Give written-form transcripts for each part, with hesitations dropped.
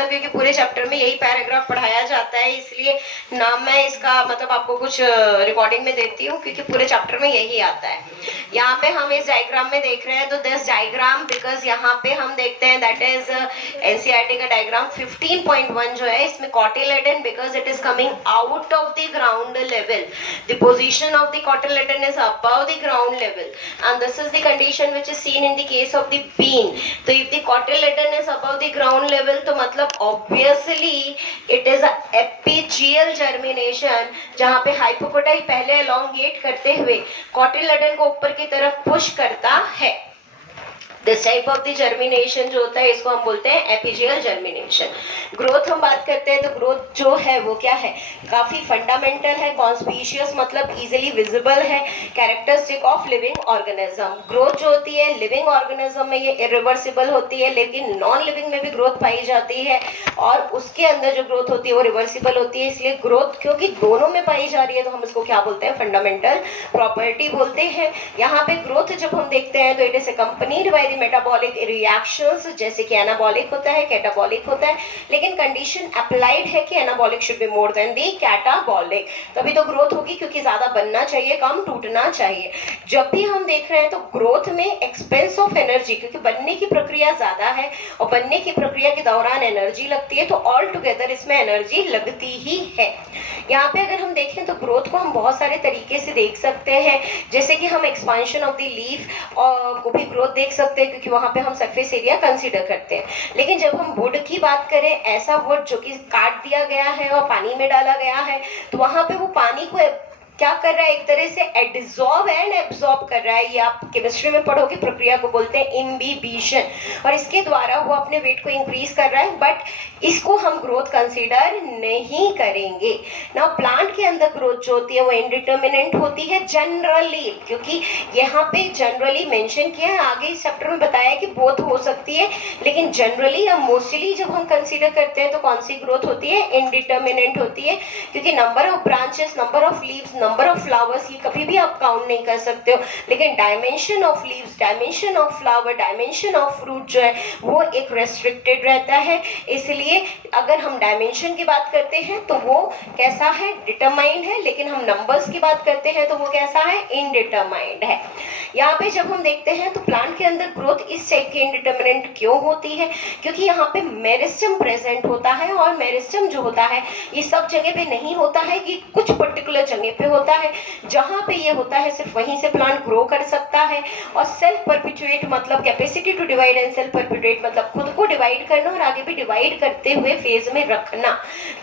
मतलब क्योंकि पूरे चैप्टर में यही पैराग्राफ पढ़ाया जाता है, इसलिए नाम मैं इसका मतलब आपको कुछ रिकॉर्डिंग में देती हूँ क्योंकि पूरे चैप्टर में यही आता है। यहाँ पे हम इस डायग्राम में देख रहे हैं, तो दिस डायग्राम बिकॉज यहाँ पे हम देखते हैं दैट इज एनसीईआरटी का डायग्राम 15.1 जो है, इसमें cotyledon because it is coming out of the ground level, the position of the cotyledon is above the ground level and this is the condition which is seen in the case of the bean. तो if the cotyledon is above the ground level तो मतलब obviously it is a epigeal germination, जहां पे hypocotyl पहले elongate करते हुए cotyledon को ऊपर की तरफ पुश करता है। This type of the germination जो होता है इसको हम बोलते हैं एपिजियल जर्मिनेशन। ग्रोथ हम बात करते हैं तो ग्रोथ जो है वो क्या है, काफी फंडामेंटल है, कॉन्स्पिशियस मतलब इजीली विजिबल है, characteristic of living organism. Growth जो होती है लिविंग ऑर्गेनिज्म में ये इरिवर्सिबल होती है, लेकिन नॉन लिविंग में भी ग्रोथ पाई जाती है और उसके अंदर जो ग्रोथ होती है वो रिवर्सिबल होती है। इसलिए ग्रोथ क्योंकि दोनों में पाई जा रही है तो हम इसको क्या बोलते हैं, फंडामेंटल प्रॉपर्टी बोलते हैं। यहाँ पे ग्रोथ जब हम देखते हैं तो it is accompanied by metabolic reactions, जैसे कि एनाबॉलिक होता है, कैटाबॉलिक होता है, लेकिन कंडीशन अप्लाइड है कि anabolic should be more than the catabolic, तभी तो ग्रोथ होगी क्योंकि ज्यादा बनना चाहिए कम टूटना चाहिए। जब भी हम देख रहे हैं तो ग्रोथ में एक्सपेंस ऑफ एनर्जी, क्योंकि बनने की प्रक्रिया ज्यादा है और बनने की प्रक्रिया के दौरान एनर्जी लगती है, तो ऑल टुगेदर इसमें एनर्जी लगती ही है। यहाँ पे अगर हम देखें तो ग्रोथ को हम बहुत सारे तरीके से देख सकते हैं, जैसे कि हम एक्सपांशन ऑफ द लीफ को भी ग्रोथ देख सकते हैं क्योंकि वहां पे हम सरफेस एरिया कंसीडर करते हैं। लेकिन जब हम वुड की बात करें, ऐसा वुड जो कि काट दिया गया है और पानी में डाला गया है, तो वहां पे वो पानी को क्या कर रहा है, एक तरह से एडिजॉर्ब एंड एब्जॉर्ब कर रहा है। ये आप केमिस्ट्री में पढ़ोगे, प्रक्रिया को बोलते हैं इम्बिबिशन, और इसके द्वारा वो अपने वेट को इंक्रीज कर रहा है, बट इसको हम ग्रोथ कंसीडर नहीं करेंगे। नाउ प्लांट के अंदर ग्रोथ जो होती है वो इनडिटर्मिनेंट होती है जनरली, क्योंकि यहाँ पे जनरली मेंशन किया है, आगे इस चैप्टर में बताया कि बोथ हो सकती है, लेकिन जनरली या मोस्टली जब हम कंसीडर करते हैं तो कौन सी ग्रोथ होती है, इनडिटर्मिनेंट होती है, क्योंकि number of branches, number of leaves, number of flowers ये कभी भी आप काउंट नहीं कर सकते हो, लेकिन dimension of leaves, dimension of flower, dimension of fruit जो है वो एक रेस्ट्रिक्टेड रहता है। इसलिए अगर हम डायमेंशन की बात करते हैं तो वो कैसा है, डिटरमाइंड है, लेकिन हम नंबर्स की बात करते हैं तो वो कैसा है, इनडिटरमाइंड है। यहाँ पे जब हम देखते हैं तो प्लांट के अंदर ग्रोथ इस टाइप की इनडिटरमिनेंट क्यों होती है, क्योंकि यहाँ पे मेरिस्टम प्रेजेंट होता है, और मेरिस्टम जो होता है ये सब जगह पे नहीं होता है, कि कुछ पर्टिकुलर जगह पे होता है। जहां पे ये होता है सिर्फ वहीं से प्लांट ग्रो कर सकता है। और सेल्फ परपिचुएट मतलब capacity to divide and self perpetuate मतलब खुद को डिवाइड करना और आगे भी डिवाइड करते हुए फेज में रखना।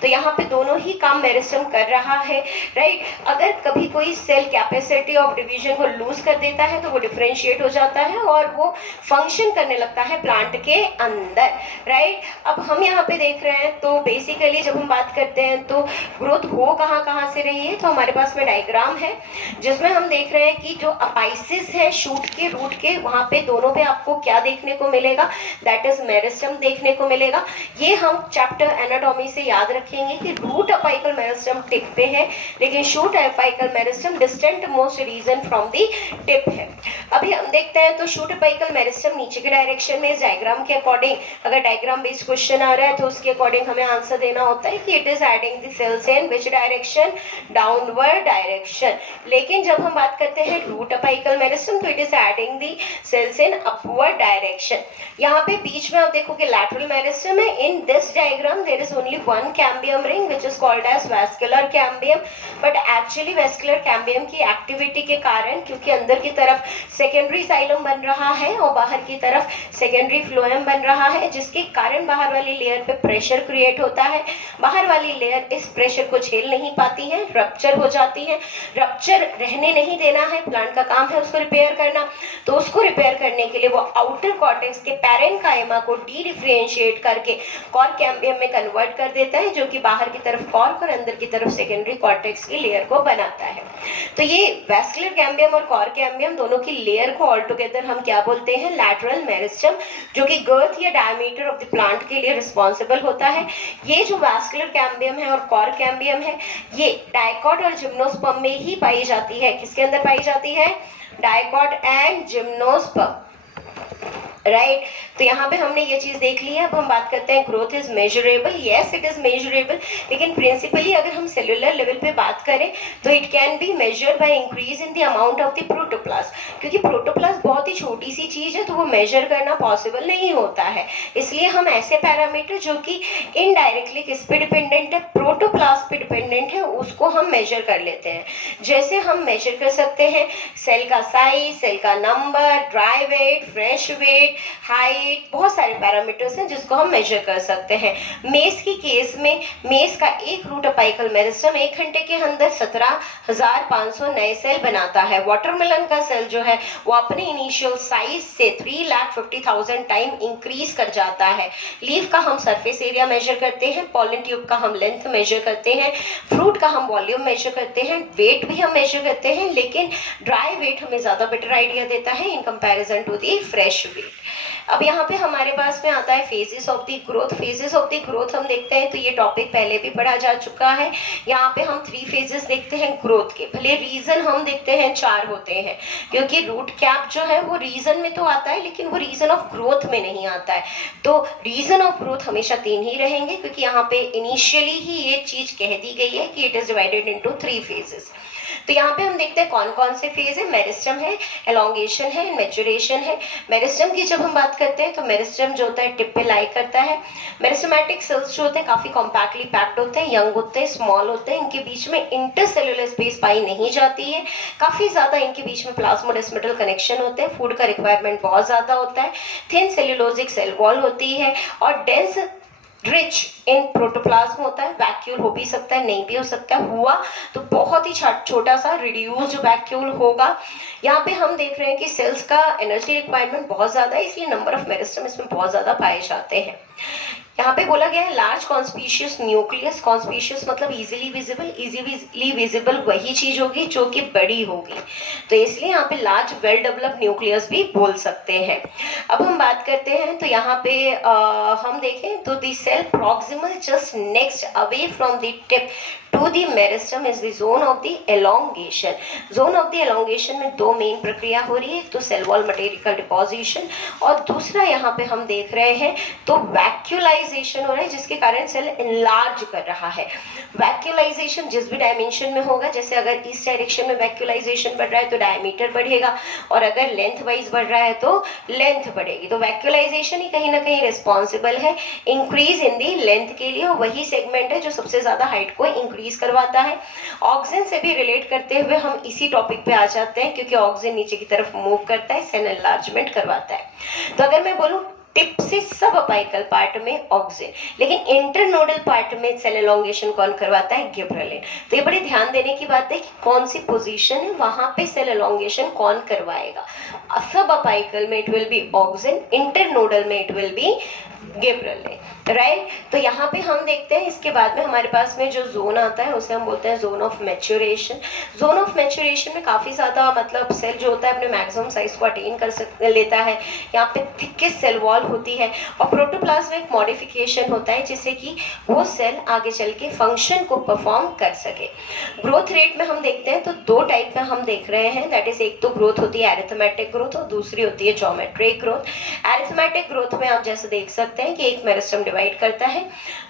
तो यहाँ पे दोनों ही काम मेरिस्टम कर रहा है, राइट। अगर कभी कोई सेल कैपेसिटी ऑफ डिवीजन को लूज कर देता है तो वो डिफरेंशिएट हो जाता है और वो फंक्शन करने लगता है प्लांट के अंदर, राइट। अब हम यहाँ पे देख रहे हैं तो बेसिकली जब हम बात करते हैं तो ग्रोथ हो कहाँ से रही है, तो हमारे पास में डायग्राम है जिसमें हम देख रहे हैं कि जो अपाइसिस है शूट के रूट के, वहां पे दोनों पे आपको क्या देखने को मिलेगा, दैट इज मेरिस्टम देखने को मिलेगा। ये हम चैप्टर एनाटॉमी से याद रखेंगे कि रूट अपाइकल मेरिस्टम टिप पे है, लेकिन shoot apical meristem distant most region from the tip है। अभी हम देखते हैं तो शूट अपाइकल मेरिस्टम नीचे के डायरेक्शन में, इस डायग्राम के अकॉर्डिंग अगर डायग्राम बेस्ड क्वेश्चन आ रहा है तो उसके अकॉर्डिंग हमें आंसर देना होता है कि it is adding the cells in which direction, downward direction. लेकिन जब हम बात करते हैं रूट अपाइकल मेरिस्टम तो it is adding the cells in upward direction. यहाँ पे बीच में आप देखोगे लैटरल मेरिस्टम है। In this diagram there is only one cambium ring which is called as vascular cambium, but actually vascular cambium की activity के कारण, क्योंकि अंदर की तरफ सेकेंडरी साइलम बन रहा है और बाहर की तरफ सेकेंडरी फ्लोएम बन रहा है, जिसके कारण बाहर वाली लेयर पे प्रेशर क्रिएट होता है। बाहर वाली लेयर इस प्रेशर को झेल नहीं पाती है, रप्चर हो जाती है। रप्चर रहने नहीं देना है, प्लांट का काम है उसको रिपेयर करना, तो उसको रिपेयर करने के लिए वो आउटर कॉर्टेक्स के पैरेन्काइमा को डी डिफरेंशिएट करके कॉर्क कैम्बियम में कन्वर्ट कर देता है, जो कि बाहर की तरफ कॉर्क और अंदर की तरफ सेकेंडरी कॉर्टेक्स की लेयर को बनाता है। तो ये वैस्कुलर कैम्बियम और कॉर्क कैम्बियम दोनों की लेयर को ऑल टुगेदर हम क्या बोलते हैं, लैटरल मेरिस्टम, जो कि गर्थ या डायमीटर ऑफ द प्लांट के लिए रिस्पॉन्सिबल होता है। ये जो वैस्कुलर कैम्बियम है और कॉर्क कैम्बियम है ये डाइकॉट और जिम्नोस्पर्म में ही पाई जाती है। किसके अंदर पाई जाती है, डाइकॉट एंड जिम्नोस्पर्म, राइट तो यहाँ पे हमने ये चीज देख ली है। अब हम बात करते हैं growth is measurable, yes it is measurable, लेकिन प्रिंसिपली अगर हम सेलुलर लेवल पे बात करें तो it can be measured by increase in the amount of the protoplast, क्योंकि प्रोटोप्लास्ट बहुत ही छोटी सी चीज है तो वो मेजर करना पॉसिबल नहीं होता है। इसलिए हम ऐसे पैरामीटर जो कि इनडायरेक्टली किस पे डिपेंडेंट है, प्रोटोप्लास्ट पे डिपेंडेंट है, उसको हम मेजर कर लेते हैं। जैसे हम मेजर कर सकते हैं सेल का साइज, सेल का number, dry weight, fresh weight, height, बहुत सारे पैरामीटर्स हैं जिसको हम मेजर कर सकते हैं। मेस की केस में मेस का एक रूट अपाइकल मेरिस्टम 1 घंटे के अंदर 17,500 नए सेल बनाता है। वाटरमेलन का सेल जो है वो अपने इनिशियल साइज से 3,50,000 टाइम इंक्रीज कर जाता है। लीफ का हम सरफेस एरिया मेजर करते हैं, पॉलन ट्यूब का हम लेंथ मेजर करते हैं, फ्रूट का हम वॉल्यूम मेजर करते हैं, वेट भी हम मेजर करते हैं, लेकिन ड्राई वेट हमें ज़्यादा बेटर आइडिया देता है in comparison to the fresh weight. अब यहाँ पे हमारे पास में आता है phases of the growth. Phases of the growth हम देखते हैं तो ये टॉपिक पहले भी पढ़ा जा चुका है। यहाँ पे हम 3 फेजेस देखते हैं ग्रोथ के। भले रीजन हम देखते हैं 4 होते हैं, क्योंकि रूट कैप जो है वो रीजन में तो आता है लेकिन वो रीजन ऑफ ग्रोथ में नहीं आता है। तो रीजन ऑफ ग्रोथ हमेशा 3 ही रहेंगे, क्योंकि यहाँ पे इनिशियली ही ये चीज कह दी गई है कि it is divided into 3 phases. तो यहाँ पे हम देखते हैं कौन कौन से फेज है। मेरिस्टम है, एलोंगेशन है, मैच्योरेशन है। मेरिस्टम की जब हम बात करते हैं तो मेरिस्टम जो होता है टिप पे लाई करता है। मेरिस्टमैटिक सेल्स जो होते हैं काफी कॉम्पैक्टली पैक्ड होते हैं, यंग होते हैं, स्मॉल होते हैं, इनके बीच में इंटरसेलुलर स्पेस पाई नहीं जाती है, काफी ज्यादा इनके बीच में प्लाज्मोडेस्मेटल कनेक्शन होते हैं, फूड का रिक्वायरमेंट बहुत ज्यादा होता है, थिन सेल्यूलोजिक सेल वॉल होती है और डेंस रिच इन प्रोटोप्लाज्म होता है। वैक्यूल हो भी सकता है, नहीं भी हो सकता है, हुआ तो बहुत ही छोटा सा रिड्यूस्ड वैक्यूल होगा। यहाँ पे हम देख रहे हैं कि सेल्स का एनर्जी रिक्वायरमेंट बहुत ज्यादा है, इसलिए नंबर ऑफ मेरिस्टम इसमें बहुत ज्यादा पाए जाते हैं। यहाँ पे बोला गया है लार्ज कॉन्स्पिशियस न्यूक्लियस। कॉन्स्पिशियस मतलब इजीली विजिबल, इजीली विजिबल वही चीज होगी जो कि बड़ी होगी, तो इसलिए यहाँ पे लार्ज वेल डेवलप्ड न्यूक्लियस भी बोल सकते हैं। अब हम बात करते हैं तो यहाँ पे हम देखें तो the cell proximal just next away from the tip to the meristem is the zone of the elongation. Zone of the elongation में 2 मेन प्रक्रिया हो रही है, एक तो सेल वॉल मटेरियल डिपोजिशन और दूसरा यहाँ पे हम देख रहे हैं तो वैक्यूलाइजेशन हो रहा है, जिसके कारण सेल इनलार्ज कर रहा है। वैक्यूलाइजेशन जिस भी डायमेंशन में होगा, जैसे अगर इस डायरेक्शन में वैक्यूलाइजेशन बढ़ रहा है तो डायमीटर बढ़ेगा और अगर लेंथ वाइज बढ़ रहा है तो लेंथ बढ़ेगी। तो वैक्यूलाइजेशन ही कहीं ना कहीं रिस्पॉन्सिबल है इंक्रीज इन दी लेंथ के लिए, और वही सेगमेंट है जो सबसे ज्यादा हाइट को इंक्रीज करवाता है। ऑक्सीजन से भी रिलेट करते हुए हम इसी टॉपिक पे आ जाते हैं, क्योंकि ऑक्सीजन नीचे की तरफ मूव करता है, सेल एनलार्जमेंट करवाता है। तो अगर मैं बोलूं टिप से सब अपाइकल पार्ट में ऑक्सीजन, लेकिन इंटरनोडल पार्ट में सेल एलोंगेशन कौन करवाता है, गिबरेलिन। तो ये बड़े ध्यान देने की बात है कि कौन सी पोजीशन है वहां पे सेल एलोंगेशन कौन करवाएगा। सब अपाइकल में it will be auxin, internodal में it will be gibberellin, right. तो यहाँ पे हम देखते हैं इसके बाद में हमारे पास में जो जोन आता है उसे हम बोलते हैं zone of maturation. Zone of maturation में काफी ज्यादा मतलब सेल जो होता है अपने मैक्सिमम साइज को अटेन कर लेता है। यहाँ पे थिकेस्ट सेल वॉल होती है और प्रोटोप्लाज्म में एक मॉडिफिकेशन होता है जिससे कि वो सेल आगे चल के फंक्शन को परफॉर्म कर सके। ग्रोथ रेट में हम देखते हैं तो 2 टाइप में हम देख रहे हैं, दैट इज एक तो ग्रोथ होती है एरिथमेटिक ग्रोथ और दूसरी होती है ज्योमेट्रिक ग्रोथ। एरिथमेटिक ग्रोथ में आप जैसे देख सकते हैं कि एक मेरिस्टम डिवाइड करता है,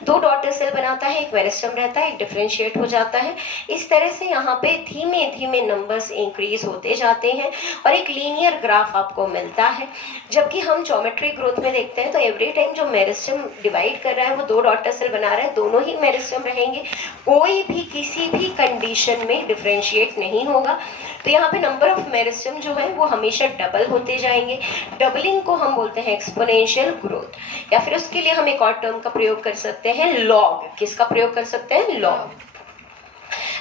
2 डॉटर सेल बनाता है, एक मेरिस्टम रहता है, एक डिफरेंशिएट हो जाता है। इस तरह से यहाँ पे धीमे धीमे नंबर्स इंक्रीज होते जाते हैं और एक लीनियर ग्राफ आपको मिलता है। जबकि हम ज्योमेट्रिक ग्रोथ में देखते हैं तो एवरी टाइम जो मेरिस्टम डिवाइड कर रहा है वो 2 डॉटर सेल बना रहा है, दोनों ही मेरिस्टम रहेंगे, कोई भी किसी भी कंडीशन में डिफरेंशिएट नहीं होगा। तो यहाँ पे नंबर ऑफ मेरिस्टम जो है वो हमेशा डबल होते जाएंगे। डबलिंग को हम बोलते हैं एक्सपोनेंशियल ग्रोथ, या फिर उसके लिए हम एक और टर्म का प्रयोग कर सकते हैं लॉग। किसका प्रयोग कर सकते हैं, लॉग।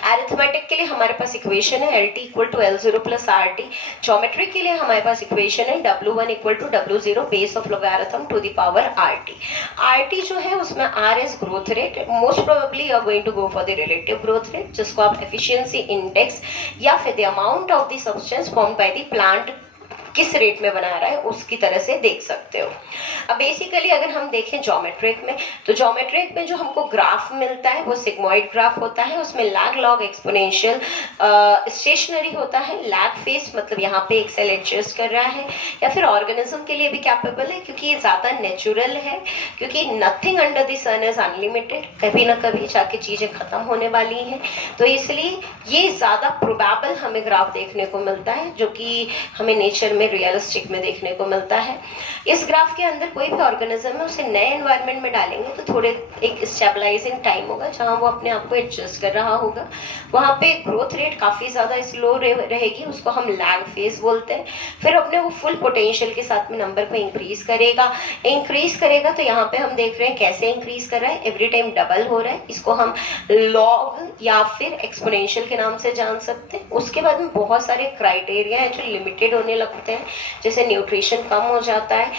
अरिथमेटिक के लिए हमारे पास इक्वेशन है LT equal to L0 plus RT। Geometric के लिए हमारे पास इक्वेशन है W1 equal to W0 base of logarithm to the power RT। RT जो है उसमें R is growth rate, most probably you are going to go for the relative growth rate, जिसको आप एफिशिएंसी इंडेक्स या फिर the amount of the substance formed by the plant किस rate में बना रहा है उसकी तरह से देख सकते हो। अब बेसिकली अगर हम देखें ज्योमेट्रिक में, तो ज्योमेट्रिक में जो हमको ग्राफ मिलता है वो सिग्मॉइड ग्राफ होता है। उसमें लैग, लॉग, एक्सपोनेंशियल, स्टेशनरी होता है। लैग फेस मतलब यहाँ पे एक सेल एडजस्ट कर रहा है, या फिर ऑर्गेनिज्म के लिए भी कैपेबल है क्योंकि ये ज़्यादा नेचुरल है, क्योंकि nothing under the sun is unlimited, कभी ना कभी जाके चीज़ें ख़त्म होने वाली हैं। तो इसलिए ये ज़्यादा प्रोबेबल हमें ग्राफ देखने को मिलता है, जो कि हमें नेचर में रियलिस्टिक में देखने को मिलता है। इस ग्राफ के अंदर कोई भी ऑर्गेनिज्म है उसे नए एनवायरनमेंट में डालेंगे तो थोड़े एक स्टेबलाइजिंग टाइम होगा जहाँ वो अपने आप को एडजस्ट कर रहा होगा। वहाँ पे ग्रोथ रेट काफ़ी ज़्यादा स्लो रहेगी, उसको हम लैग फेज बोलते हैं। फिर अपने वो फुल पोटेंशियल के साथ में नंबर को इंक्रीज करेगा। तो यहाँ पे हम देख रहे हैं कैसे इंक्रीज कर रहा है, एवरी टाइम डबल हो रहा है। इसको हम लॉग या फिर एक्सपोनेंशियल के नाम से जान सकते हैं। उसके बाद में बहुत सारे क्राइटेरिया हैं जो लिमिटेड होने लगते हैं, जैसे न्यूट्रिशन कम हो जाता है,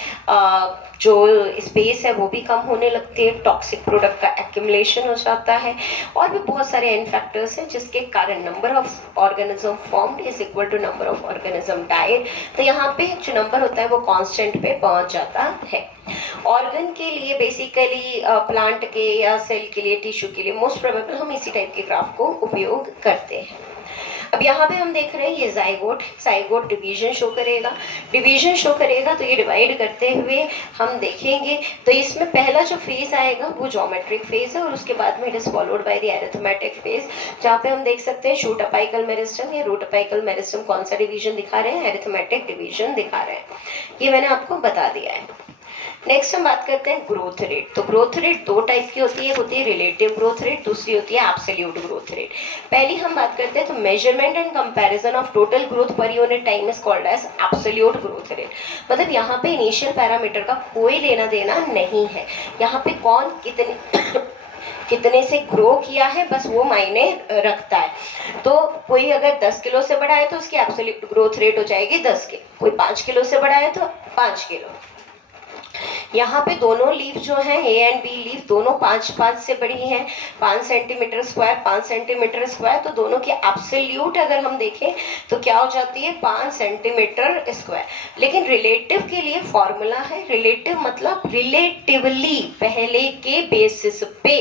जो स्पेस है वो भी कम होने लगती है, टॉक्सिक प्रोडक्ट का एक्यूमुलेशन हो जाता है, और भी बहुत सारे एन फैक्टर्स हैं जिसके कारण number of organism formed is equal to number of organism died. तो यहाँ पे जो नंबर होता है वो कांस्टेंट पे पहुंच जाता है। ऑर्गन के लिए बेसिकली प्लांट के या सेल के लिए, टिश्यू के लिए मोस्ट प्रोबेबल हम इसी टाइप के ग्राफ को उपयोग करते हैं। अब यहाँ पे हम देख रहे हैं ये जाइगोट डिवीजन शो करेगा। तो ये डिवाइड करते हुए हम देखेंगे तो इसमें पहला जो फेज आएगा वो ज्योमेट्रिक फेज है, और उसके बाद में it is followed by the arithmetic phase, जहाँ पे हम देख सकते हैं शूट अपाइकल मेरिस्टम या रूट अपाइकल मेरिस्टम कौन सा डिवीजन दिखा रहे हैं, अरिथमेटिक डिवीजन दिखा रहे हैं। ये मैंने आपको बता दिया है। नेक्स्ट हम बात करते हैं ग्रोथ रेट। तो ग्रोथ रेट दो टाइप की होती है, एक होती है रिलेटिव ग्रोथ रेट, दूसरी होती है एब्सोल्यूट ग्रोथ रेट। पहली हम बात करते हैं तो measurement and comparison of total growth per unit time is called as absolute growth rate. मतलब यहाँ पे इनिशियल पैरामीटर का कोई लेना देना नहीं है, यहाँ पे कौन कितने से ग्रो किया है बस वो मायने रखता है। तो कोई अगर 10 किलो से बढ़ा है तो उसकी एब्सोल्यूट ग्रोथ रेट हो जाएगी 10 के, कोई 5 किलो से बढ़ा है तो 5 किलो। यहाँ पे दोनों लीफ जो हैं ए एंड बी लीफ दोनों 5-5 से बड़ी हैं, 5 सेंटीमीटर स्क्वायर 5 सेंटीमीटर स्क्वायर। तो दोनों की एब्सोल्यूट अगर हम देखें तो क्या हो जाती है 5 सेंटीमीटर स्क्वायर। लेकिन रिलेटिव के लिए फॉर्मूला है, रिलेटिव मतलब रिलेटिवली पहले के बेसिस पे।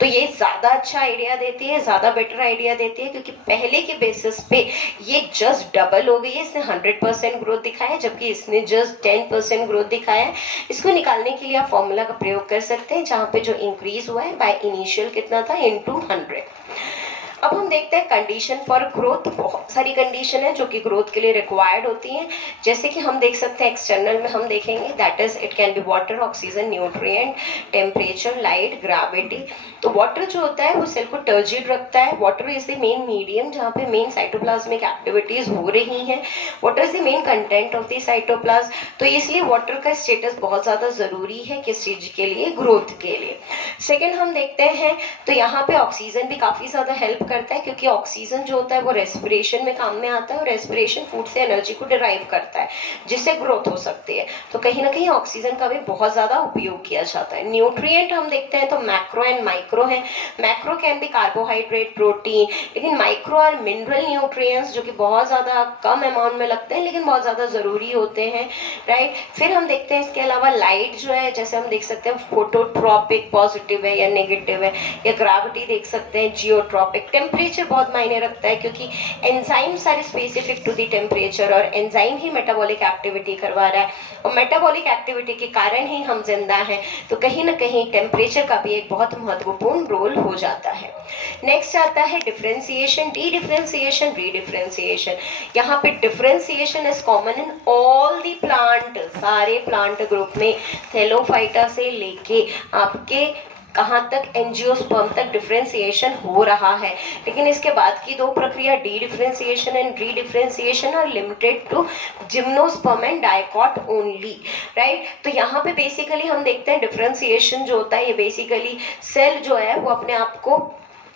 तो ये ज़्यादा अच्छा आइडिया देती है, ज़्यादा बेटर आइडिया देती है, क्योंकि पहले के बेसिस पे ये जस्ट डबल हो गई है। इसने 100% ग्रोथ दिखाया है जबकि इसने जस्ट 10% ग्रोथ दिखाया है। इसको निकालने के लिए आप फॉर्मूला का प्रयोग कर सकते हैं, जहाँ पे जो इंक्रीज हुआ है बाय इनिशियल कितना था इनटू 100। अब हम देखते हैं कंडीशन फॉर ग्रोथ। बहुत सारी कंडीशन है जो कि ग्रोथ के लिए रिक्वायर्ड होती हैं, जैसे कि हम देख सकते हैं एक्सटर्नल में हम देखेंगे that is it can be water, oxygen, nutrient, temperature, light, gravity. तो वाटर जो होता है वो सेल को टर्जिड रखता है। Water is the main medium जहाँ पे मेन साइटोप्लाज्मिक एक्टिविटीज हो रही हैं। Water is the main content of the cytoplasm. तो इसलिए वाटर का स्टेटस बहुत ज़्यादा ज़रूरी है किस चीज़ के लिए, ग्रोथ के लिए। सेकेंड हम देखते हैं तो यहाँ पे ऑक्सीजन भी काफ़ी ज़्यादा हेल्प करता है, क्योंकि ऑक्सीजन जो होता है वो रेस्पिरेशन में काम में आता है, और रेस्पिरेशन फूड से एनर्जी को डिराइव करता है जिससे ग्रोथ हो सकती है। तो कहीं ना कहीं ऑक्सीजन का भी बहुत ज़्यादा उपयोग किया जाता है। न्यूट्रिएंट हम देखते हैं तो मैक्रो एंड माइक्रो है। Macro can be carbohydrate, protein, लेकिन माइक्रो और मिनरल न्यूट्रिएंट्स जो कि बहुत ज़्यादा कम अमाउंट में लगते हैं लेकिन बहुत ज़्यादा ज़रूरी होते हैं, राइट। फिर हम देखते हैं इसके अलावा लाइट जो है, जैसे हम देख सकते हैं फोटोट्रॉपिक पॉजिटिव है या नेगेटिव है, या ग्रेविटी देख सकते हैं जियोट्रॉपिक। टेम्परेचर बहुत मायने रखता है क्योंकि enzymes are specific to the temperature, और एंजाइम ही मेटाबॉलिक एक्टिविटी करवा रहा है, और मेटाबॉलिक एक्टिविटी के कारण ही हम जिंदा हैं। तो कहीं ना कहीं टेम्परेचर का भी एक बहुत महत्वपूर्ण रोल हो जाता है। नेक्स्ट आता है डिफरेंशिएशन, डी डिफरेंशिएशन, री डिफरेंशिएशन। यहाँ पे differentiation is common in all the plant, सारे प्लांट ग्रुप में, थैलोफाइटा से लेके आपके कहाँ तक एंजियोस्पर्म तक डिफरेंशिएशन हो रहा है। लेकिन इसके बाद की दो प्रक्रिया dedifferentiation and redifferentiation are limited to gymnosperm and dicot only, right. तो यहाँ पे बेसिकली हम देखते हैं डिफरेंशिएशन जो होता है ये बेसिकली सेल जो है वो अपने आप को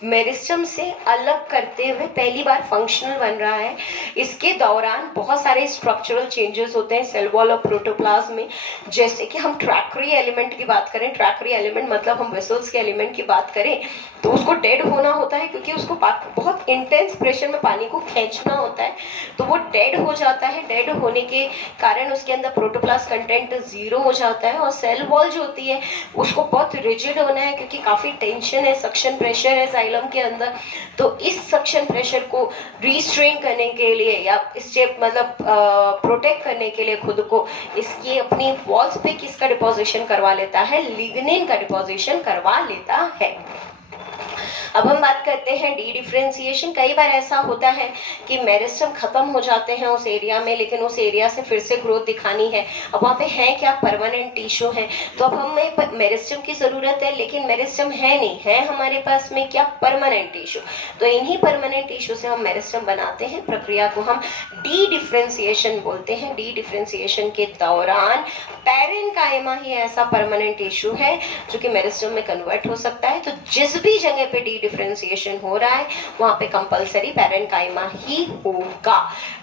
मेरिस्टम से अलग करते हुए पहली बार फंक्शनल बन रहा है। इसके दौरान बहुत सारे स्ट्रक्चरल चेंजेस होते हैं सेल वॉल और प्रोटोप्लाज्म में, जैसे कि हम ट्रैक्टरी एलिमेंट की बात करें, ट्रैक्टरी एलिमेंट मतलब हम वेसल्स के एलिमेंट की बात करें तो उसको डेड होना होता है, क्योंकि उसको बहुत इंटेंस प्रेशर में पानी को खींचना होता है, तो वो डेड हो जाता है। डेड होने के कारण उसके अंदर प्रोटोप्लास्ट कंटेंट जीरो हो जाता है, और सेल वॉल जो होती है उसको बहुत रिजिड होना है, क्योंकि काफ़ी टेंशन है, सक्शन प्रेशर है जाइलम के अंदर। तो इस सक्शन प्रेशर को रिस्ट्रेन करने के लिए या इससे मतलब प्रोटेक्ट करने के लिए खुद को, इसकी अपनी वॉल्स पे किसका डिपोजिशन करवा लेता है, लिग्निन का डिपोजिशन करवा लेता है। अब हम बात करते हैं डी डिफ्रेंसिएशन। कई बार ऐसा होता है कि मेरिस्टम खत्म हो जाते हैं उस एरिया में, लेकिन उस एरिया से फिर से ग्रोथ दिखानी है। अब वहाँ पे है क्या, परमानेंट टिश्यू है, तो अब हमें मेरिस्टम की ज़रूरत है, लेकिन मेरिस्टम है नहीं है हमारे पास में क्या, परमानेंट टिश्यू। तो इन्हीं परमानेंट टिश्यू से हम मेरिस्टम बनाते हैं। प्रक्रिया को हम डी डिफ्रेंसिएशन बोलते हैं। डी डिफ्रेंसिएशन के दौरान पैरेन्काइमा ही ऐसा परमानेंट टिश्यू है जो कि मेरिस्टम में कन्वर्ट हो सकता है। तो जिस भी जगह पे डी डिफ्रेंसिएशन हो रहा है वहाँ पे कंपलसरी पैरेन्काइमा ही होगा,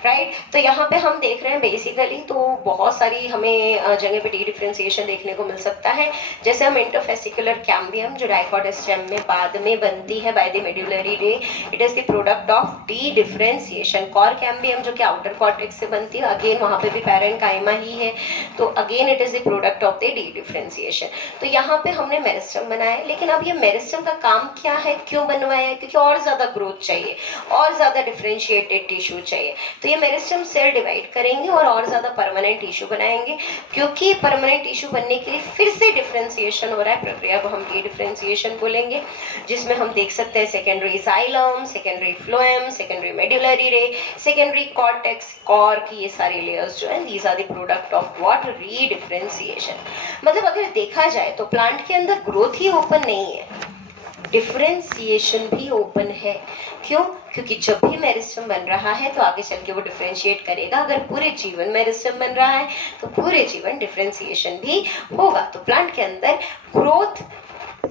राइट। तो यहाँ पे हम देख रहे हैं बेसिकली तो बहुत सारी हमें जगह पे डी डिफ्रेंसिएशन देखने को मिल सकता है। जैसे हम इंटरफेसिकुलर कैम्बियम जो डाइकॉट स्टेम में बाद में बनती है बाय द मेडुलरी रे, it is the product of D differentiation. Cork cambium जो कि आउटर कॉर्टेक्स से बनती है, अगेन वहाँ पे भी पैरेन्काइमा ही है, तो again it is the product of the D differentiation. तो यहाँ पे हमने मेरिस्टम बनाया, लेकिन अब ये मेरिस्टम का काम क्या है, क्यों बनवाया है, क्योंकि और ज़्यादा ग्रोथ चाहिए, और ज़्यादा डिफ्रेंशिएटेड टिश्यू चाहिए। तो ये मेरिस्टम सेल डिवाइड करेंगे और ज़्यादा परमानेंट टिश्यू बनाएंगे, क्योंकि परमानेंट टिश्यू बनने के लिए फिर से डिफ्रेंसिएशन हो रहा है। प्रक्रिया को हम डी डिफ्रेंसिएशन बोलेंगे, जिसमें हम देख सकते हैं secondary xylem, secondary phloem, secondary medullary ray, secondary cortex, cork की ये सारी लेयर्स जो हैं, these are the product of what, redifferentiation. मतलब अगर देखा जाए तो प्लांट के अंदर ग्रोथ ही ओपन नहीं है, डिफ्रेंसिएशन भी ओपन है। क्यों? क्योंकि जब भी मेरिस्टम बन रहा है तो आगे चल के वो डिफ्रेंशिएट करेगा। अगर पूरे जीवन मेरिस्टम बन रहा है तो पूरे जीवन डिफ्रेंसिएशन भी होगा। तो प्लांट के अंदर ग्रोथ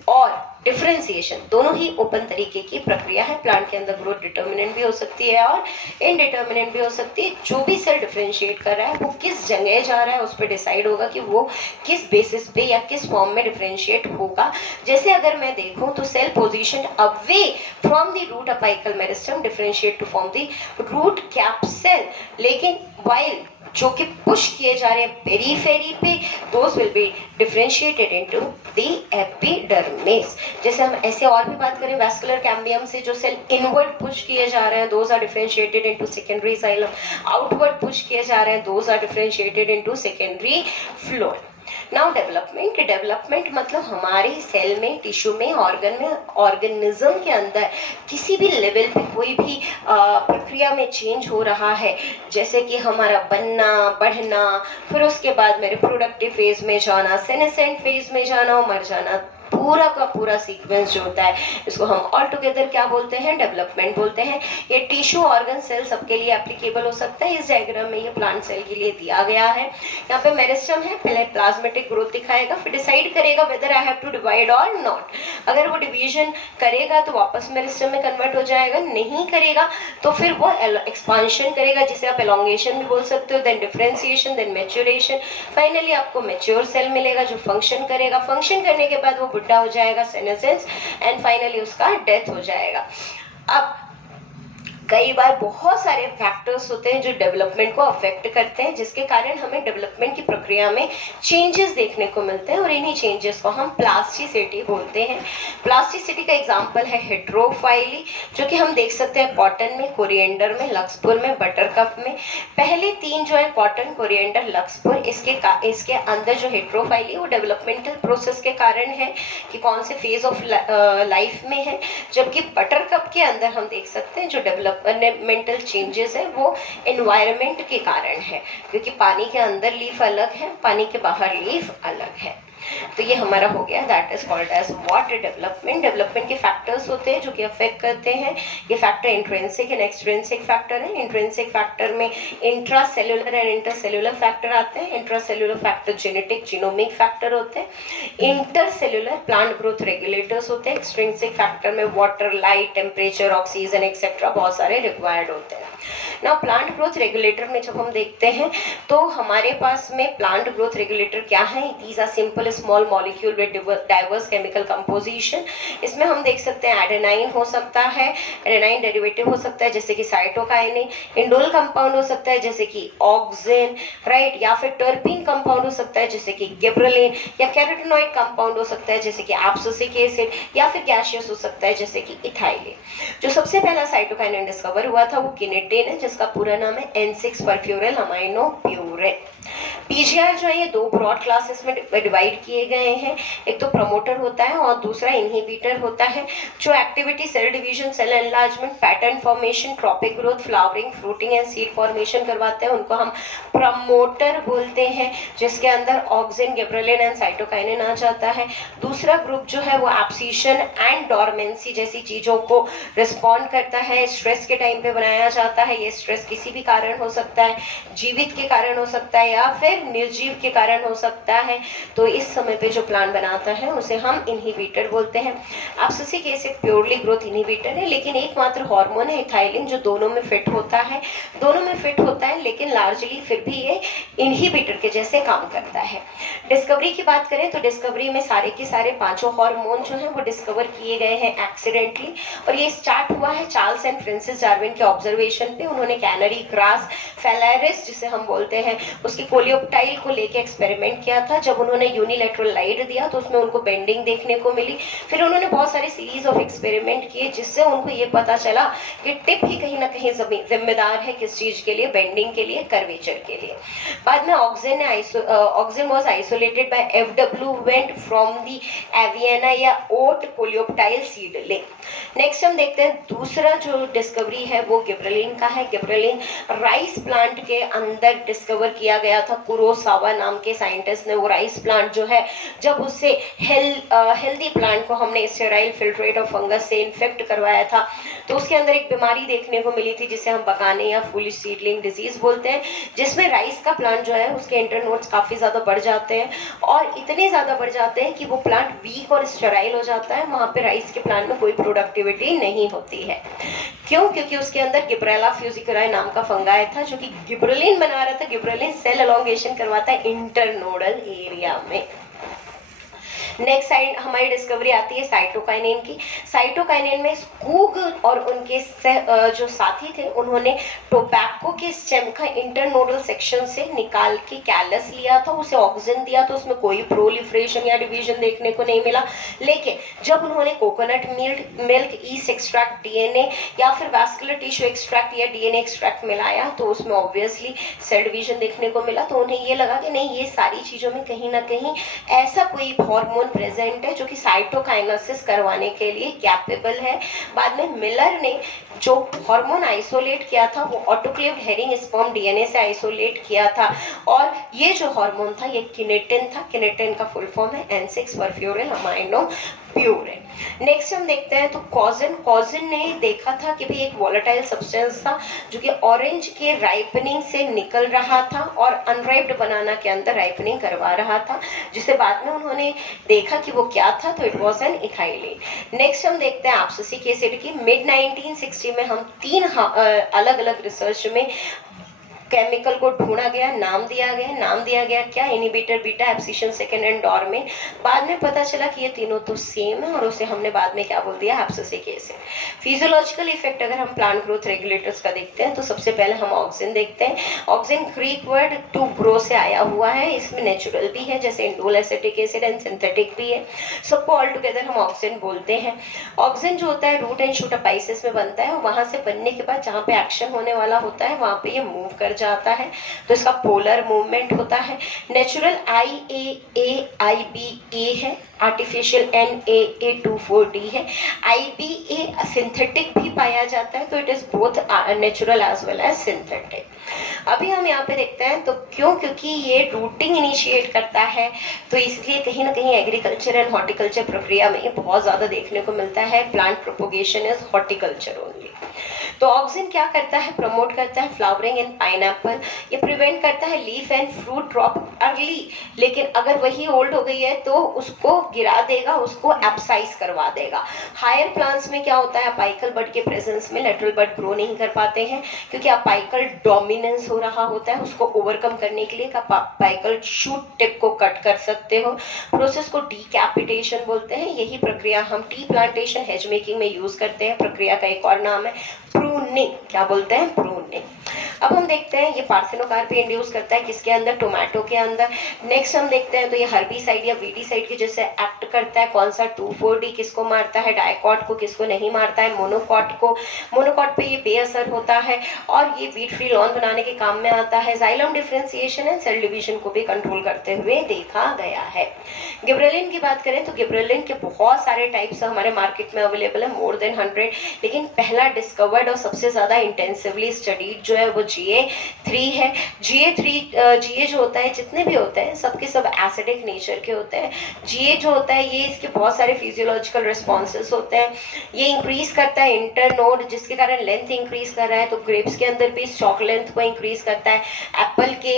और डिफ्रेंसिएशन दोनों ही ओपन तरीके की प्रक्रिया है। प्लांट के अंदर ग्रोथ डिटर्मिनेंट भी हो सकती है और इनडिटर्मिनेंट भी हो सकती है। जो भी सेल डिफ्रेंशिएट कर रहा है वो किस जगह जा रहा है उस पर डिसाइड होगा कि वो किस बेसिस पे या किस फॉर्म में डिफ्रेंशिएट होगा। जैसे अगर मैं देखूं तो cell position away from the root apical meristem differentiate to form the root cap cell, लेकिन वाइल जो कि पुश किए जा रहे हैं पेरीफेरी पे, those will be differentiated into the epidermis. जैसे हम ऐसे और भी बात करें वैस्कुलर कैम्बियम से, जो सेल इनवर्ड पुश किए जा रहे हैं those are differentiated into secondary xylem, outward push किए जा रहे हैं those are differentiated into secondary phloem. Now development मतलब हमारे सेल में, टिश्यू में, ऑर्गन में, ऑर्गेनिज्म के अंदर किसी भी लेवल पे कोई भी प्रक्रिया में चेंज हो रहा है, जैसे कि हमारा बनना, बढ़ना, फिर उसके बाद में रिप्रोडक्टिव फेज में जाना, सेनेसेंट फेज में जाना और मर जाना, पूरा का पूरा सीक्वेंस जो होता है इसको हम ऑल टुगेदर क्या बोलते हैं, डेवलपमेंट बोलते हैं। ये टिश्यू, ऑर्गन, सेल सबके लिए एप्लीकेबल हो सकता है। इस डायग्राम में ये प्लांट सेल के लिए दिया गया है। यहाँ पे मेरिस्टम है, पहले प्लाज्मेटिक ग्रोथ दिखाएगा, फिर डिसाइड करेगा whether I have to divide और नॉट। अगर वो डिवीजन करेगा तो वापस मेरिस्टम में कन्वर्ट हो जाएगा, नहीं करेगा तो फिर वो एक्सपांशन करेगा, जिसे आप एलोंगेशन भी बोल सकते हो, then differentiation, then maturation. Finally आपको मैच्योर सेल मिलेगा जो फंक्शन करेगा। फंक्शन करने के बाद वो बुढ़ा हो जाएगा, सेनेसेंस, एंड फाइनली उसका डेथ हो जाएगा। अब कई बार बहुत सारे फैक्टर्स होते हैं जो डेवलपमेंट को अफेक्ट करते हैं, जिसके कारण हमें डेवलपमेंट की प्रक्रिया में चेंजेस देखने को मिलते हैं, और इन्हीं चेंजेस को हम प्लास्टिसिटी बोलते हैं। प्लास्टिसिटी का एग्जांपल है हेट्रोफाइली, जो कि हम देख सकते हैं कॉटन में, कोरिएंडर में, लक्सपुर में, बटरकप में। पहले तीन जो है कॉटन, कोरिएंडर, लक्सपुर, इसके अंदर जो हेट्रोफाइली वो डेवलपमेंटल प्रोसेस के कारण है कि कौन से फेज ऑफ लाइफ में है, जबकि बटरकप के अंदर हम देख सकते हैं जो डेवलपमेंटल चेंजेस है वो एनवायरनमेंट के कारण है, क्योंकि पानी के अंदर लीफ अलग है, पानी के बाहर लीफ अलग है। तो ये हमारा हो गया, that is called as what development. Development के फैक्टर्स होते हैं जो कि अफेक्ट करते हैं। ये factor intrinsic and extrinsic factor है। इंट्रिंसिक फैक्टर में intracellular and intercellular factor आते हैं। Intracellular factor genetic genomic factor होते हैं। Intercellular plant growth regulators होते हैं। एक्सट्रिंसिक फैक्टर में water, light, temperature, oxygen etcetera बहुत सारे रिक्वायर्ड होते हैं। ना प्लांट ग्रोथ रेगुलेटर में जब हम देखते हैं तो हमारे पास में प्लांट ग्रोथ रेगुलेटर क्या है, these are simple small molecule with diverse chemical composition. इसमें हम देख सकते हैं एडेनाइन हो सकता है, एडेनाइन डेरिवेटिव हो सकता है जैसे कि साइटोकाइनिन, इंडोल कंपाउंड हो सकता है जैसे कि ऑक्सिन, राइट, या फिर टर्पीन कंपाउंड हो सकता है जैसे कि गिबरेलिन, या कैरोटीनॉइड कंपाउंड हो सकता है जैसे कि एब्सिसिक एसिड, या फिर गैसियस हो सकता है जैसे कि इथाइलिन। जो सबसे पहला साइटोकाइनिन डिस्कवर हुआ था वो किनेटेन है, जिसका पूरा नाम है N6 परफ्यूरिल अमाइनो प्यूरिन। पीजीआर जो है ये दो ब्रॉड क्लासेस में डिवाइड किए गए हैं। एक तो प्रमोटर होता है और दूसरा इनहिबिटर होता है। जो activity cell division, cell enlargement, pattern formation, tropic growth, flowering, fruiting and seed formation करवाते हैं उनको हम प्रमोटर बोलते हैं, जिसके अंदर ऑक्सिन, गिबरेलिन एंड साइटोकाइनिन आ जाता है। दूसरा ग्रुप जो है वो एब्सिशन एंड डोरमेंसी जैसी चीजों को रिस्पॉन्ड करता है। स्ट्रेस के टाइम पे बनाया जाता है। ये स्ट्रेस किसी भी कारण हो सकता है, जीवित के कारण हो सकता है या फिर निर्जीव के कारण हो सकता है। तो इस समय पे जो प्लांट बनाता है उसे हम इनहिबिटर बोलते हैं। Abscisic acid purely growth inhibitor है, लेकिन एकमात्र हार्मोन है इथाइलिन जो दोनों में फिट होता है, दोनों में फिट होता है, लेकिन लार्जली फिर भी ये इनहिबिटर के जैसे काम करता है। डिस्कवरी की बात करें तो डिस्कवरी में सारे के सारे पांचों हार्मोन जो है वो डिस्कवर किए गए हैं एक्सीडेंटली, और ये स्टार्ट हुआ है चार्ल्स एंड फ्रांसिस डार्विन के ऑब्जर्वेशन पे। उन्होंने कैनरी ग्रास फेलेरिस जिसे हम बोलते हैं उसकी कोलियोप्टाइल को लेके एक्सपेरिमेंट किया था। जब उन्होंने यूनिलैटरल लाइट दिया तो उसमें उनको बेंडिंग देखने को मिली। फिर उन्होंने बहुत सारी सीरीज ऑफ एक्सपेरिमेंट किए जिससे उनको ये पता चला कि टिप ही कहीं ना कहीं जिम्मेदार है किस चीज के लिए, बेंडिंग के लिए, कर्वेचर के लिए। बाद में auxin was isolated by FW Went from the Avena या ओट कोलियोप्टाइल सीडलिंग। नेक्स्ट हम देखते हैं दूसरा जो डिस्कवरी है वो गिबरेलिन का है। गिबरेलिन राइस प्लांट के अंदर डिस्कवर किया गया था। कुरोसावा नाम के साइंटिस्ट ने वो राइस प्लांट जो है, जब उससे हेल्दी प्लांट को हमने स्टेराइल फिल्ट्रेट ऑफ फंगस से इन्फेक्ट करवाया था तो उसके अंदर एक बीमारी देखने को मिली थी जिसे हम बकाने या फूलिश सीडलिंग डिजीज बोलते हैं, जिसमें राइस का प्लांट जो है उसके इंटरनोड्स काफी ज्यादा बढ़ जाते हैं, और इतने ज्यादा बढ़ जाते हैं कि वो प्लांट वीक और स्टेराइल हो जाता है। वहां पे राइस के प्लांट में कोई प्रोडक्टिविटी नहीं होती है। क्यों? क्योंकि उसके अंदर गिब्रेला फ्यूजिकराई नाम का फंगाई था जो कि गिब्रेलिन बना रहा था। गिब्रेलिन सेल एलोंगेशन करवाता है इंटरनोडल एरिया में। नेक्स्ट साइड हमारी डिस्कवरी आती है साइटोकाइनिन की। साइटोकाइनिन में स्कूग और उनके जो साथी थे उन्होंने टोबैको के स्टेम का इंटरनोडल सेक्शन से निकाल के कैलस लिया था, उसे ऑक्सिजन दिया तो उसमें कोई प्रोलिफरेशन या डिवीजन देखने को नहीं मिला। लेकिन जब उन्होंने coconut milk, east extract, DNA या फिर वैस्कुलर टिश्यू एक्सट्रैक्ट या डीएनए एक्सट्रैक्ट मिलाया तो उसमें ऑब्वियसली सेल डिवीजन देखने को मिला। तो उन्हें ये लगा कि नहीं, ये सारी चीजों में कहीं ना कहीं ऐसा कोई हार्मोन प्रेजेंट है जो कि साइटोकाइनेसिस करवाने के लिए कैपेबल है। बाद में मिलर ने जो हार्मोन आइसोलेट किया था वो ऑटोक्लेव्ड हेरिंग स्पर्म डीएनए से आइसोलेट किया था, और ये जो हार्मोन था ये किनेटिन था। किनेटिन का फुल फॉर्म है N6 परफ्यूरिल अमाइनो प्यूरिन। नेक्स्ट हम देखते हैं तो कॉजिन ने देखा था कि भाई एक वॉलेटाइल सब्सटेंस था जो कि ऑरेंज के राइपनिंग से निकल रहा था और अनराइप्ड बनाना के अंदर राइपनिंग करवा रहा था, जिसे बाद में उन्होंने देखा कि वो क्या था, तो it was an ethylene. Next हम देखते हैं एब्सिसिक एसिड की। मिड 1960 में हम तीन अलग अलग रिसर्च में केमिकल को ढूंढा गया, नाम दिया गया क्या, inhibitor, beta, abscisin second and dormin. बाद में पता चला कि ये तीनों तो सेम है और उसे हमने बाद में क्या बोल दिया, एब्सिसिक एसिड। फिजियोलॉजिकल इफेक्ट अगर हम प्लांट ग्रोथ रेगुलेटर्स का देखते हैं तो सबसे पहले हम ऑक्सिन देखते हैं। Auxin Greek word to grow से आया हुआ है, इसमें नेचुरल भी है जैसे indole acetic acid and synthetic भी है, सबको ऑल टुगेदर हम ऑक्सिन बोलते हैं। ऑक्सिन जो होता है रूट एंड शूट अपाइसिस में बनता है और वहां से बनने के बाद जहाँ पे एक्शन होने वाला होता है वहां पे ये मूव कर जाता है तो इसका पोलर मूवमेंट होता है। नेचुरल IAA-IBA है, आर्टिफिशियल NAA24D है। IBA सिंथेटिक भी पाया जाता है, तो it is both natural as well as synthetic. अभी हम यहाँ पे देखते हैं तो क्योंकि ये रूटिंग इनिशिएट करता है, तो इसलिए कहीं ना कहीं एग्रीकल्चर एंड हॉर्टिकल्चर प्रक्रिया में ये बहुत ज़्यादा देखने को मिलता है। Plant propagation is horticulture only. तो ऑक्सिन क्या करता है, प्रमोट करता है फ्लावरिंग इन पाइनएप्पल। ये प्रिवेंट करता है leaf and fruit drop early, लेकिन अगर वही ओल्ड हो गई है तो उसको गिरा देगा, उसको एप्साइज करवा देगा। हायर प्लांट्स में क्या होता है, अपाइकल बड के प्रेजेंस में लेटरल बड ग्रो नहीं कर पाते हैं, क्योंकि अपाइकल डोमिनेंस हो रहा होता है। उसको ओवरकम करने के लिए अपाइकल शूट टिप को कट कर सकते हो। प्रोसेस को डीकैपिटेशन बोलते हैं। यही प्रक्रिया हम टी प्लांटेशन हेज मेकिंग में यूज करते हैं। प्रक्रिया का एक और नाम है प्रूनिंग। क्या बोलते हैं, प्रूनिंग। अब हम देखते हैं ये पार्थेनोकार्प इंड्यूस करता है किसके अंदर, टोमेटो के अंदर। नेक्स्ट हम देखते हैं तो ये हर्बिसाइड या वीडीसाइड के जैसे एक्ट करता है। कौन सा, 2,4-D किसको मारता है, डाइकॉट को किसको नहीं मारता है, मोनोकॉट को। मोनोकॉट पे ये बेअसर होता है और ये वीट फ्री लॉन बनाने के काम में आता है। Xylem differentiation and cell division को भी कंट्रोल करते हुए देखा गया है। गिबरेलिन की बात करें तो गिबरेलिन के बहुत सारे टाइप्स हमारे मार्केट में अवेलेबल है, मोर देन 100, लेकिन पहला डिस्कवर्ड और सबसे ज्यादा इंटेंसिवली स्टडीड जो है वो GA3 है। GA जो होता है, जितने भी होते हैं सबके सब एसिडिक नेचर के होते हैं। GA जो होता है ये इसके बहुत सारे फिजियोलॉजिकल रिस्पॉन्सेस होते हैं। ये इंक्रीज करता है इंटरनोड, जिसके कारण लेंथ इंक्रीज कर रहा है। तो ग्रेप्स के अंदर भी स्टॉक लेंथ को इंक्रीज करता है। एप्पल के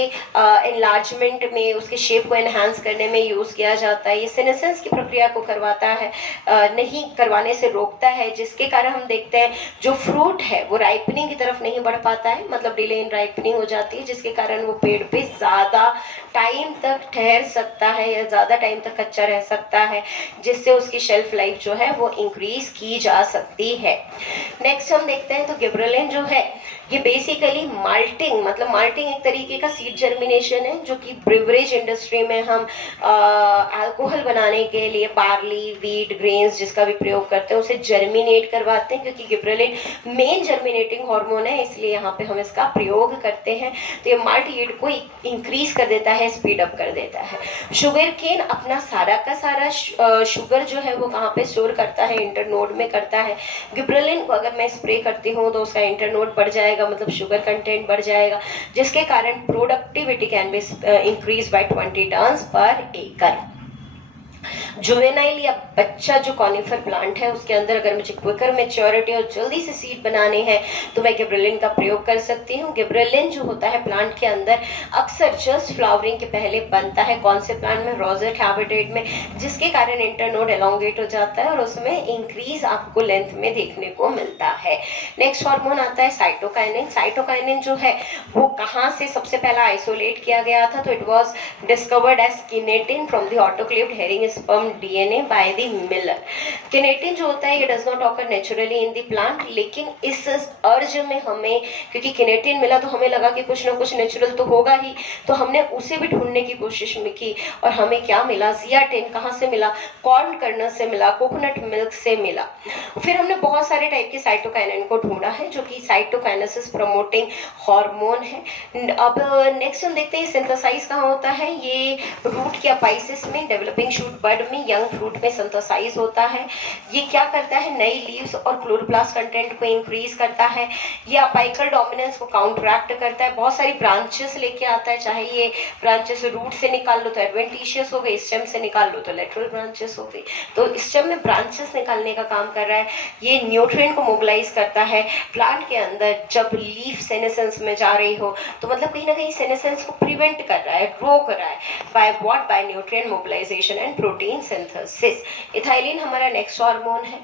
एनलार्जमेंट में उसके शेप को एनहांस करने में यूज किया जाता है। ये सेनेसेंस की प्रक्रिया को करवाता है, नहीं करवाने से रोकता है, जिसके कारण हम देखते हैं जो फ्रूट है वो राइपनिंग की तरफ नहीं बढ़ पाता है, मतलब डिले इन राइपनिंग हो जाती है, जिसके कारण वो पेड़ पे ज्यादा टाइम तक ठहर सकता है या ज्यादा टाइम तक कच्चा रह सकता है, जिससे उसकी शेल्फ लाइफ जो है वो इंक्रीज की जा सकती है। नेक्स्ट हम देखते हैं तो गिबरेलिन जो है ये बेसिकली माल्टिंग, मतलब माल्टिंग एक तरीके का सीड जर्मिनेशन है, जो कि ब्रिवरेज इंडस्ट्री में हम अल्कोहल बनाने के लिए बार्ली, वीट, ग्रेन्स जिसका भी प्रयोग करते हैं उसे जर्मिनेट करवाते हैं, क्योंकि गिबरेलिन मेन जर्मिनेटिंग हार्मोन है, इसलिए यहाँ पे हम इसका प्रयोग करते हैं। तो ये माल्ट यील्ड को इंक्रीज कर देता है, स्पीड अप कर देता है। शुगर केन अपना सारा का सारा शुगर जो है वो कहाँ पे स्टोर करता है, इंटरनोड में करता है। गिबरेलिन को अगर मैं स्प्रे करती हूँ तो उसका इंटरनोड बढ़ जाएगा, मतलब शुगर कंटेंट बढ़ जाएगा, जिसके कारण productivity can be increase by 20 tons per एकड़। जुवेनाइल या बच्चा जो कॉनिफर प्लांट है उसके अंदर अगर मुझे क्विकर मेच्योरिटी और जल्दी से सीड बनाने हैं तो मैं गिबरेलिन का प्रयोग कर सकती हूँ। गिबरेलिन जो होता है प्लांट के अंदर अक्सर जस्ट फ्लावरिंग के पहले बनता है। कौन से प्लांट में, रोजेट हैबिटेट में, जिसके कारण इंटरनोड एलोंगेट हो जाता है और उसमें इंक्रीज आपको लेंथ में देखने को मिलता है। नेक्स्ट हार्मोन आता है साइटोकाइनिन। साइटोकाइनिन जो है वो कहाँ से सबसे पहला आइसोलेट किया गया था, तो it was discovered as kinetin from the autoclaved herring sperm DNA by the Miller। Kinetin जो होता है ये does not occur naturally in the plant, लेकिन इस अर्ज में हमें, क्योंकि किनेटिन मिला तो हमें लगा कि कुछ ना कुछ नेचुरल तो होगा ही, तो हमने उसे भी ढूंढने की कोशिश में की और हमें क्या मिला, जियाटिन। कहाँ से मिला, कॉर्न कर्नल से मिला, कोकोनट मिल्क से मिला। फिर हमने बहुत सारे टाइप के साइटोकाइनिन को ढूंढा है जो कि साइटोकाइनेसिस प्रमोटिंग हार्मोन है। अब नेक्स्ट हम देखते हैं सिंथेसाइज कहाँ होता है। ये रूट के अपाइसिस में, डेवलपिंग शूट बड में, यंग फ्रूट में सिंथेसाइज होता है। ये क्या करता है, नई लीव्स और क्लोरोप्लास्ट कंटेंट को इंक्रीज करता है। ये अपाइकल डोमिनेंस को काउंटरैक्ट करता है, बहुत सारी ब्रांचेस लेके आता है। चाहे ये ब्रांचेस रूट से निकाल लो तो एडवेंटिशियस हो गई, स्टेम से निकाल लो तो लेटरल ब्रांचेस हो गई। तो स्टेम में ब्रांचेस निकालने का काम कर रहा है। ये न्यूट्रिएंट को मोबिलाइज करता है प्लांट के अंदर। जब लीफ सेनेसेंस में जा रही हो तो मतलब कहीं ना कहीं सेनेसेंस को प्रिवेंट कर रहा है, रोक रहा है। By what, by nutrient mobilisation and protein synthesis. Ethylene हमारा नेक्स्ट हार्मोन है।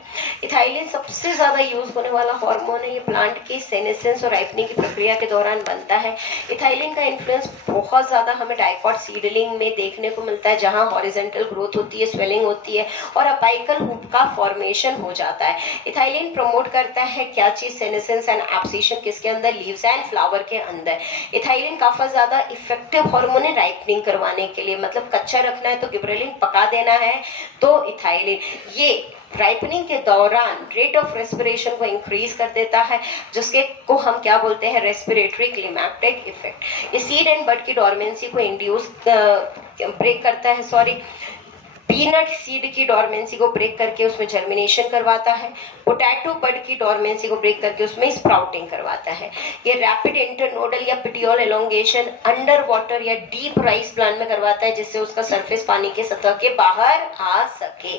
इथाइलिन सबसे ज्यादा यूज होने वाला हार्मोन है। ये प्लांट के सेनेसेंस और राइपनिंग की प्रक्रिया के दौरान बनता है। इथाइलिन का इन्फ्लुएंस बहुत ज्यादा हमें डाइकॉट सीडलिंग में देखने को मिलता है, जहां हॉरिजॉन्टल ग्रोथ होती है, स्वेलिंग होती है और अपाइकल हुड का फॉर्मेशन हो जाता है। इथाइलिन प्रमोट करता है क्या चीज, सेनेसेंस एंड एब्सिशन किसके अंदर, लीव्स एंड फ्लावर के अंदर। इथाइलिन काफी ज्यादा इफेक्टिव हार्मोन है राइपनिंग करवाने के लिए, मतलब कच्चा रखना है तो गिबरेलिन, पका देना है तो इथाइलिन। ये राइपनिंग के दौरान रेट ऑफ रेस्पिरेशन को इंक्रीज कर देता है, जिसके को हम क्या बोलते हैं, रेस्पिरेटरी क्लिमैक्टिक इफेक्ट। ये सीड एंड बड की डोरमेंसी को इंड्यूस ब्रेक करता है, सॉरी, पीनट सीड की डोरमेंसी को ब्रेक करके उसमें जर्मिनेशन करवाता है। पोटैटो बड की डोरमेंसी को ब्रेक करके उसमें स्प्राउटिंग करवाता है। ये रैपिड इंटरनोडल या पिटियोल एलोंगेशन अंडर वाटर या डीप राइस प्लांट में करवाता है, जिससे उसका सरफेस पानी के सतह के बाहर आ सके।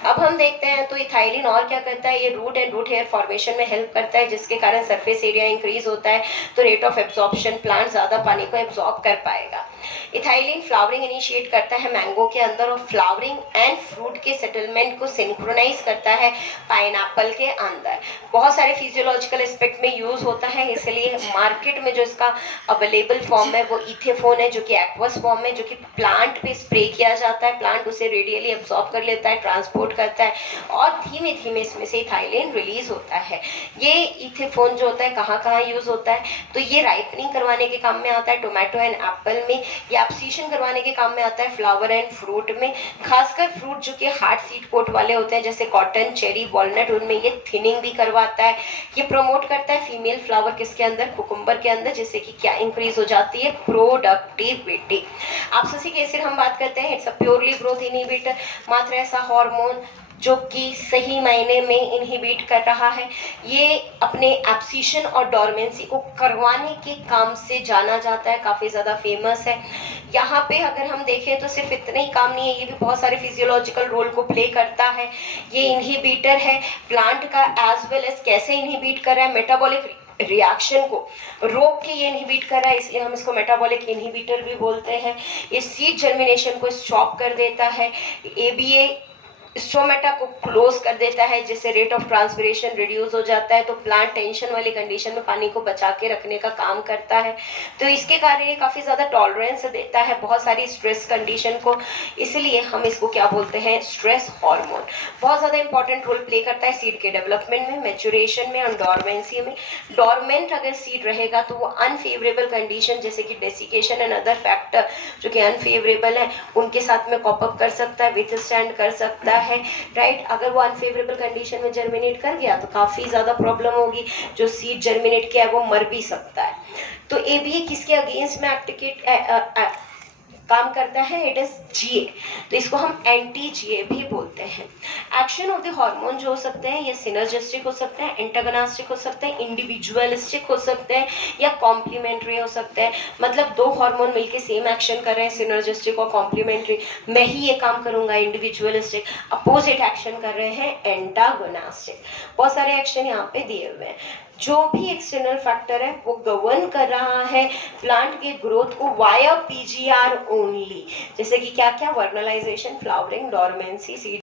अब हम देखते हैं तो इथाइलिन और क्या करता है, ये root and root hair formation में हेल्प करता है, जिसके कारण सरफेस एरिया इंक्रीज होता है, तो रेट ऑफ एब्जॉर्प्शन, प्लांट ज्यादा पानी को एब्जॉर्ब कर पाएगा। इथाइलिन फ्लावरिंग इनिशिएट करता है मैंगो के अंदर और फ्लावरिंग एंड फ्रूट के सेटलमेंट को सिंक्रोनाइज करता है पाइनएप्पल के अंदर। बहुत सारे फिजियोलॉजिकल एस्पेक्ट में यूज होता है, इसलिए मार्केट में जो इसका अवेलेबल फॉर्म है वो इथेफोन है, जो कि एक्वस फॉर्म है, जो कि प्लांट पे स्प्रे किया जाता है, प्लांट उसे रेडियली एब्जॉर्ब कर लेता है, ट्रांसपोर्ट करता है और धीमे धीमे इसमें से इथाइलिन रिलीज होता है। ये इथेफोन जो होता है कहाँ कहाँ यूज होता है, तो ये राइपनिंग करवाने के काम में आता है टोमेटो एंड एप्पल में, या एब्सीशन करवाने के काम में आता है फ्लावर एंड फ्रूट में, खासकर फ्रूट जो कि हार्ड सीड कोट वाले होते हैं जैसे कॉटन, चेरी, वॉलनट, उनमें ये थिनिंग भी करवाता है। ये प्रमोट करता है फीमेल फ्लावर किसके अंदर, कुकुम्बर के अंदर, जिससे कि क्या इंक्रीज हो जाती है, प्रोडक्टिविटी। एब्सिसिक एसिड हम बात करते हैं, it's a purely growth inhibitor, मात्र ऐसा हार्मोन जो कि सही मायने में इनहिबिट कर रहा है। ये अपने एब्सिशन और डोरमेंसी को करवाने के काम से जाना जाता है, काफ़ी ज़्यादा फेमस है। यहाँ पे अगर हम देखें तो सिर्फ इतने ही काम नहीं है, ये भी बहुत सारे फिजियोलॉजिकल रोल को प्ले करता है। ये इनहिबिटर है प्लांट का, एज वेल एज कैसे इनहिबिट कर रहा है, मेटाबॉलिक रिएक्शन को रोक के ये इनहिबिट कर रहा है, इसलिए हम इसको मेटाबॉलिक इनहिबिटर भी बोलते हैं। ये सीड जर्मिनेशन को स्टॉप कर देता है, एबीए स्टोमेटा को क्लोज कर देता है, जिससे रेट ऑफ ट्रांसपिरेशन रिड्यूस हो जाता है, तो प्लांट टेंशन वाली कंडीशन में पानी को बचा के रखने का काम करता है। तो इसके कारण ये काफ़ी ज़्यादा टॉलरेंस देता है बहुत सारी स्ट्रेस कंडीशन को, इसलिए हम इसको क्या बोलते हैं, स्ट्रेस हार्मोन। बहुत ज़्यादा इंपॉर्टेंट रोल प्ले करता है सीड के डेवलपमेंट में, मैच्योरेशन में और डोरमेंसी में। डोरमेंट अगर सीड रहेगा तो वो अनफेवरेबल कंडीशन जैसे कि डेसिकेशन एंड अदर फैक्टर जो कि अनफेवरेबल है उनके साथ में कॉप अप कर सकता है, विथ स्टैंड कर सकता है, राइट। अगर वो अनफेवरेबल कंडीशन में जर्मिनेट कर गया तो काफी ज्यादा प्रॉब्लम होगी, जो सीड जर्मिनेट किया है वो मर भी सकता है। तो एबीए किसके अगेंस्ट में काम करता है, इट इज जीए, तो इसको हम एंटी जीए भी बोलते हैं। एक्शन ऑफ द हार्मोन जो हो सकते हैं ये सिनर्जिस्टिक हो सकते हैं, एंटागोनिस्टिक हो सकते हैं, इंडिविजुअलिस्टिक हो सकते हैं या कॉम्प्लीमेंट्री हो सकते हैं। मतलब दो हार्मोन मिलके सेम एक्शन कर रहे हैं, सिनर्जिस्टिक और कॉम्प्लीमेंट्री, मैं ही ये काम करूंगा इंडिविजुअलिस्टिक, अपोजिट एक्शन कर रहे हैं एंटागोनिस्टिक। बहुत सारे एक्शन यहाँ पे दिए हुए हैं। जो भी एक्सटर्नल फैक्टर है वो गवर्न कर रहा है प्लांट के ग्रोथ को वाया पीजीआर ओनली, जैसे कि क्या क्या, वर्नलाइजेशन, फ्लावरिंग, डोरमेंसी, सीड